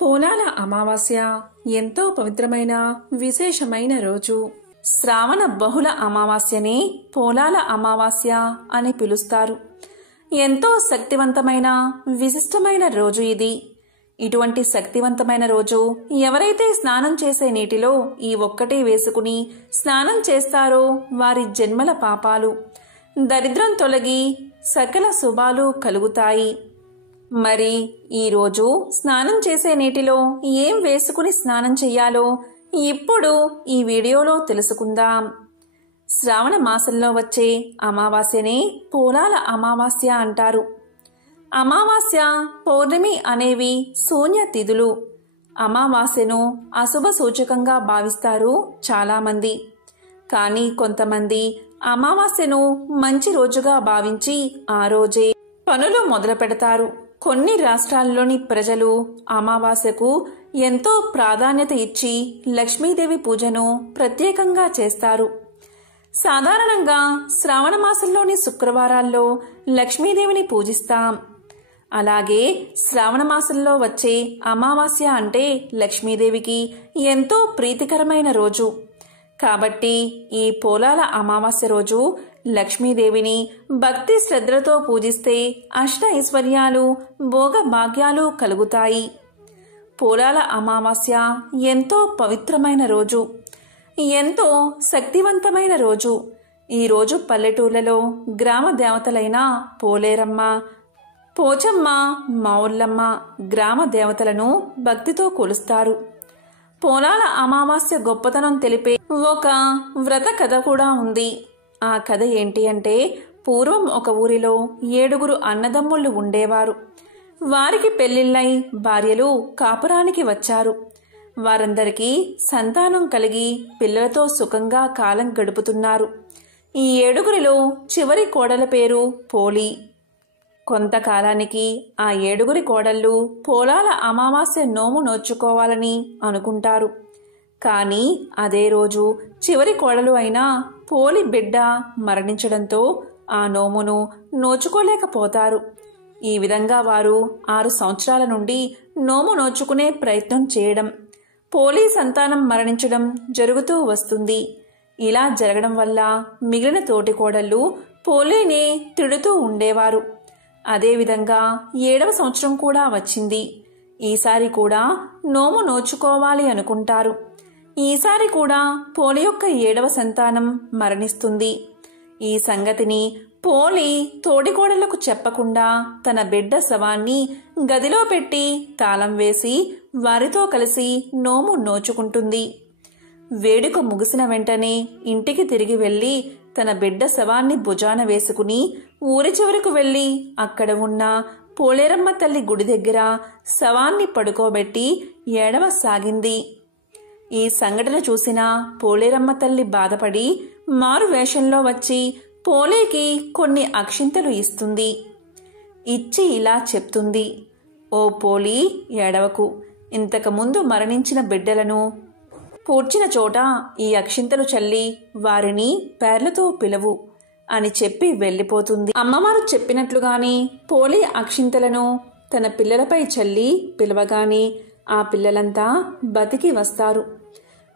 పోలాల అమావాస్య ఎంతో పవిత్రమైన విశేషమైన రోజు. శ్రావణ బహుళ అమావాస్యని పోలాల అమావాస్య అని పిలుస్తారు. ఎంతో శక్తివంతమైన విశిష్టమైన రోజు ఇది. ఇటువంటి శక్తివంతమైన రోజు ఎవరైతే స్నానం చేసే నీటిలో ఈ ఒక్కటే వేసుకుని స్నానం చేస్తారో వారి జన్మల పాపాలు, దరిద్రం తొలగి సకల శుభాలు కలుగుతాయి. మరి ఈరోజు స్నానం చేసే నీటిలో ఏం వేసుకుని స్నానం చెయ్యాలో ఇప్పుడు ఈ వీడియోలో తెలుసుకుందాం. శ్రావణ మాసంలో వచ్చే అమావాస్యనే పోలాల అమావాస్య అంటారు. అమావాస్య, పౌర్ణమి అనేవి శూన్య తిథులు. అమావాస్యను అశుభ సూచకంగా భావిస్తారు చాలామంది. కానీ కొంతమంది అమావాస్యను మంచి రోజుగా భావించి ఆ రోజే పనులు మొదలు పెడతారు. కొన్ని రాష్ట్రాల్లోని ప్రజలు అమావాస్యకు ఎంతో ప్రాధాన్యత ఇచ్చి లక్ష్మీదేవి పూజను ప్రత్యేకంగా చేస్తారు. సాధారణంగా శ్రావణ మాసంలోని శుక్రవారాల్లో లక్ష్మీదేవిని పూజిస్తాం. అలాగే శ్రావణ మాసంలో వచ్చే అమావాస్య అంటే లక్ష్మీదేవికి ఎంతో ప్రీతికరమైన రోజు. కాబట్టి ఈ పోలాల అమావాస్య రోజు లక్ష్మీదేవిని భక్తి శ్రద్ధలతో పూజిస్తే అష్ట ఐశ్వర్యాలు, భోగ భాగ్యాలు కలుగుతాయి. పోలాల అమావాస్య ఎంతో పవిత్రమైన రోజు, ఎంతో శక్తివంతమైన రోజు. ఈ రోజు పల్లెటూర్లలో గ్రామ దేవతలైన పోలేరమ్మ, పోచమ్మ, మౌళ్ళమ్మ గ్రామ దేవతలను భక్తితో కొలుస్తారు. పోలాల అమావాస్య గొప్పతనం తెలిపే ఒక వ్రత కథ కూడా ఉంది. ఆ కథ ఏంటి అంటే, పూర్వం ఒక ఊరిలో 7 అన్నదమ్ముళ్ళు ఉండేవారు. వారికి పెళ్లిళ్ళై భార్యలు కాపురానికి వచ్చారు. వారందరికీ సంతానం కలిగి పిల్లలతో సుఖంగా కాలం గడుపుతున్నారు. ఈ 7 చివరి కోడల పేరు పోలి. కొంతకాలానికి ఆ 7 కోడళ్ళు పోలాల అమావాస్య నోము నోచుకోవాలని అనుకుంటారు. కానీ అదే రోజు చివరి కోడలు అయిన పోలి బిడ్డ మరణించడంతో ఆ నోమును నోచుకోలేకపోతారు. ఈ విధంగా వారు 6 సంవత్సరాల నుండి నోము నోచుకునే ప్రయత్నం చేయడం, పోలి సంతానం మరణించడం జరుగుతూ వస్తుంది. ఇలా జరగడం వల్ల మిగిలిన తోటి కోడళ్ళు పోలిని తిడుతూ ఉండేవారు. అదేవిధంగా 7వ సంవత్సరం కూడా వచ్చింది. ఈసారి కూడా నోము నోచుకోవాలి అనుకుంటారు. ఈసారి కూడా పోలి యొక్క 7వ సంతానం మరణిస్తుంది. ఈ సంగతిని పోలి తోడికోడళ్లకు చెప్పకుండా తన బిడ్డ శవాన్ని గదిలో పెట్టి తాళం వేసి వారితో కలిసి నోము నోచుకుంటుంది. వేడుక ముగిసిన వెంటనే ఇంటికి తిరిగి వెళ్లి తన బిడ్డ శవాన్ని భుజాన వేసుకుని ఊరి చివరకు వెళ్లి అక్కడ ఉన్న పోలేరమ్మ తల్లి గుడి దగ్గర శవాన్ని పడుకోబెట్టి ఏడవసాగింది. ఈ సంఘటన చూసిన పోలేరమ్మ తల్లి బాధపడి మారు వేషంలో వచ్చి పోలేకి కొన్ని అక్షింతలు ఇస్తుంది. ఇచ్చి ఇలా చెప్తుంది, ఓ పోలి, ఏడవకు. ఇంతకుముందు మరణించిన బిడ్డలను పూడ్చిన చోట ఈ అక్షింతలు చల్లి వారిని పేర్లతో పిలువు అని చెప్పి వెళ్ళిపోతుంది. అమ్మవారు చెప్పినట్లుగానే పోలి అక్షింతలను తన పిల్లలపై చల్లి పిలవగానే ఆ పిల్లలంతా బతికి వస్తారు.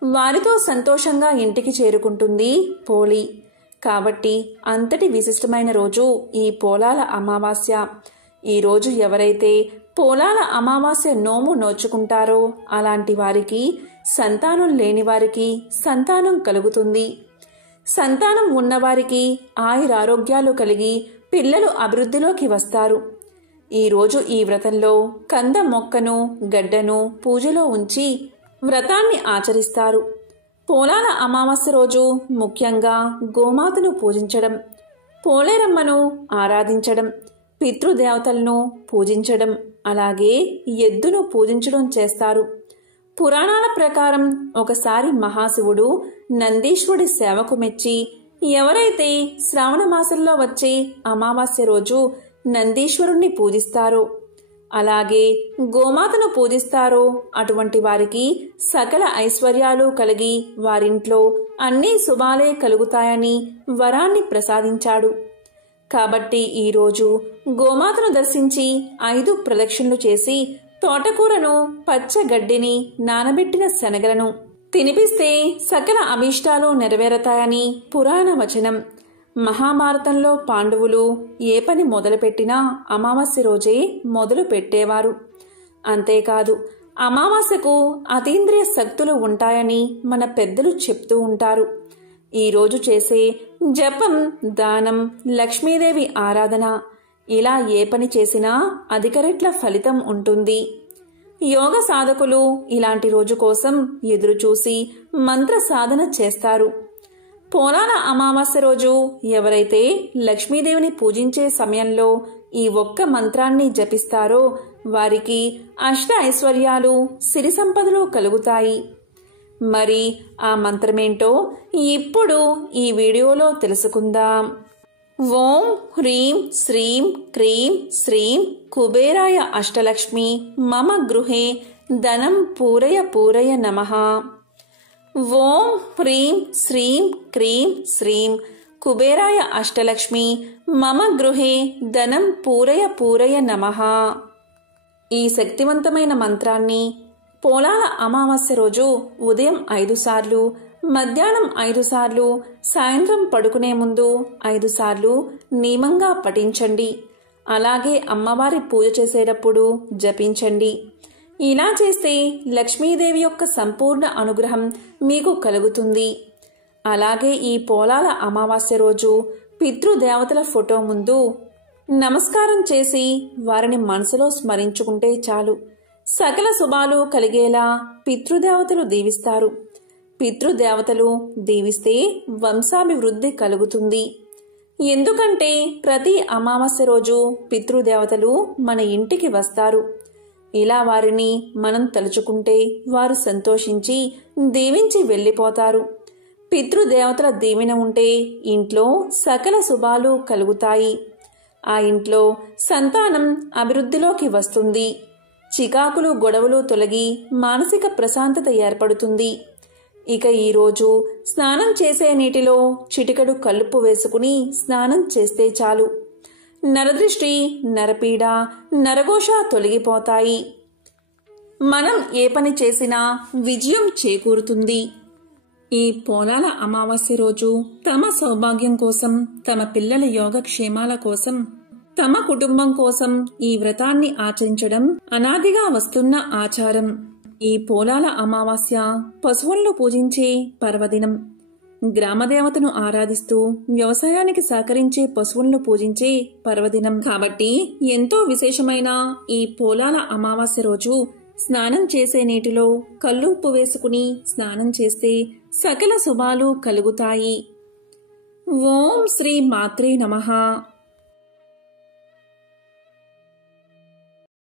వారితో సంతోషంగా ఇంటికి చేరుకుంటుంది పోలి. కాబట్టి అంతటి విశిష్టమైన రోజు ఈ పోలాల అమావాస్య. ఈ రోజు ఎవరైతే పోలాల అమావాస్య నోము నోచుకుంటారో అలాంటి వారికి, సంతానం లేని వారికి సంతానం కలుగుతుంది. సంతానం ఉన్నవారికి ఆయురారోగ్యాలు కలిగి పిల్లలు అభివృద్ధిలోకి వస్తారు. ఈరోజు ఈ వ్రతంలో కంద మొక్కను, గడ్డను పూజలో ఉంచి వ్రతాన్ని ఆచరిస్తారు. పోలాల అమావాస్య రోజు ముఖ్యంగా గోమాతను పూజించడం, పోలేరమ్మను ఆరాధించడం, పితృదేవతలను పూజించడం, అలాగే ఎద్దును పూజించడం చేస్తారు. పురాణాల ప్రకారం ఒకసారి మహాశివుడు నందీశ్వరుడి సేవకు మెచ్చి ఎవరైతే శ్రావణ మాసంలో వచ్చే అమావాస్య రోజు నందీశ్వరుణ్ణి పూజిస్తారో, అలాగే గోమాతను పూజిస్తారో అటువంటి వారికి సకల ఐశ్వర్యాలు కలిగి వారింట్లో అన్ని శుభాలే కలుగుతాయని వరాన్ని ప్రసాదించాడు. కాబట్టి ఈరోజు గోమాతను దర్శించి 5 ప్రదక్షిణలు చేసి తోటకూరను, పచ్చగడ్డిని, నానబెట్టిన శనగలను తినిపిస్తే సకల అభీష్టాలు నెరవేరతాయని పురాణ వచనం. మహాభారతంలో పాండవులు ఏ పని మొదలుపెట్టినా అమావాస్య రోజే మొదలు పెట్టేవారు. అంతేకాదు, అమావాస్యకు అతీంద్రియ శక్తులు ఉంటాయని మన పెద్దలు చెప్తూ ఉంటారు. ఈరోజు చేసే జపం, దానం, లక్ష్మీదేవి ఆరాధన ఇలా ఏ పని చేసినా అధిక రెట్ల ఫలితం ఉంటుంది. యోగ సాధకులు ఇలాంటి రోజు కోసం ఎదురుచూసి మంత్ర సాధన చేస్తారు. పోలాల అమావాస్య రోజు ఎవరైతే లక్ష్మీదేవిని పూజించే సమయంలో ఈ ఒక్క మంత్రాన్ని జపిస్తారో వారికి అష్ట ఐశ్వర్యాలు, సిరి సంపదలు కలుగుతాయి. మరి ఆ మంత్రమేంటో ఇప్పుడు ఈ వీడియోలో తెలుసుకుందాం. ఓం హ్రీం శ్రీం క్రీం శ్రీం కుబేరాయ అష్టలక్ష్మి మమ గృహే ధనం పూరయ పూరయ నమః. ఓం హ్రీం శ్రీం క్రీం శ్రీం కుబేరాయ అష్టలక్ష్మి మమ గృహే ధనం పూరయ పూరయ నమః. ఈ శక్తివంతమైన మంత్రాన్ని పోలాల అమావాస్య రోజు ఉదయం 5 సార్లు, మధ్యాహ్నం 5 సార్లు, సాయంత్రం పడుకునే ముందు 5 సార్లు నియమంగా పఠించండి. అలాగే అమ్మవారి పూజ చేసేటప్పుడు జపించండి. ఇలా చేస్తే లక్ష్మీదేవి యొక్క సంపూర్ణ అనుగ్రహం మీకు కలుగుతుంది. అలాగే ఈ పోలాల అమావాస్య రోజు పితృదేవతల ఫోటో ముందు నమస్కారం చేసి వారిని మనసులో స్మరించుకుంటే చాలు. సకల శుభాలు కలిగేలా పితృదేవతలు దీవిస్తారు. పితృదేవతలు దీవిస్తే వంశాభివృద్ధి కలుగుతుంది. ఎందుకంటే ప్రతి అమావాస్య రోజు పితృదేవతలు మన ఇంటికి వస్తారు. ఇలా వారిని మనం తలుచుకుంటే వారు సంతోషించి దీవించి వెళ్ళిపోతారు. పితృదేవతల దీవెన ఉంటే ఇంట్లో సకల శుభాలు కలుగుతాయి. ఆ ఇంట్లో సంతానం అభివృద్ధిలోకి వస్తుంది. చికాకులు, గొడవలు తొలగి మానసిక ప్రశాంతత ఏర్పడుతుంది. ఇక ఈరోజు స్నానం చేసే నీటిలో చిటికెడు కల్లుప్పు వేసుకుని స్నానం చేస్తే చాలు. నరదృష్టి, నరపీడ, నరఘోష తొలగిపోతాయి. మనం ఏ పని చేసినా విజయం చేకూరుతుంది. ఈ పోలాల అమావాస్య రోజు తమ సౌభాగ్యం కోసం, తమ పిల్లల యోగక్షేమాల కోసం, తమ కుటుంబం కోసం ఈ వ్రతాన్ని ఆచరించడం అనాదిగా వస్తున్న ఆచారం. ఈ పోలాల అమావాస్య పశువులను పూజించే పర్వదినం. గ్రామదేవతను ఆరాధిస్తూ వ్యవసాయానికి సహకరించే పశువులను పూజించే పర్వదినం కాబట్టి ఎంతో విశేషమైన ఈ పోలాల అమావాస్య రోజు స్నానం చేసే నీటిలో కల్లు ఉప్పు వేసుకుని స్నానం చేస్తే సకల శుభాలు కలుగుతాయి. ఓం శ్రీ మాత్రే నమః.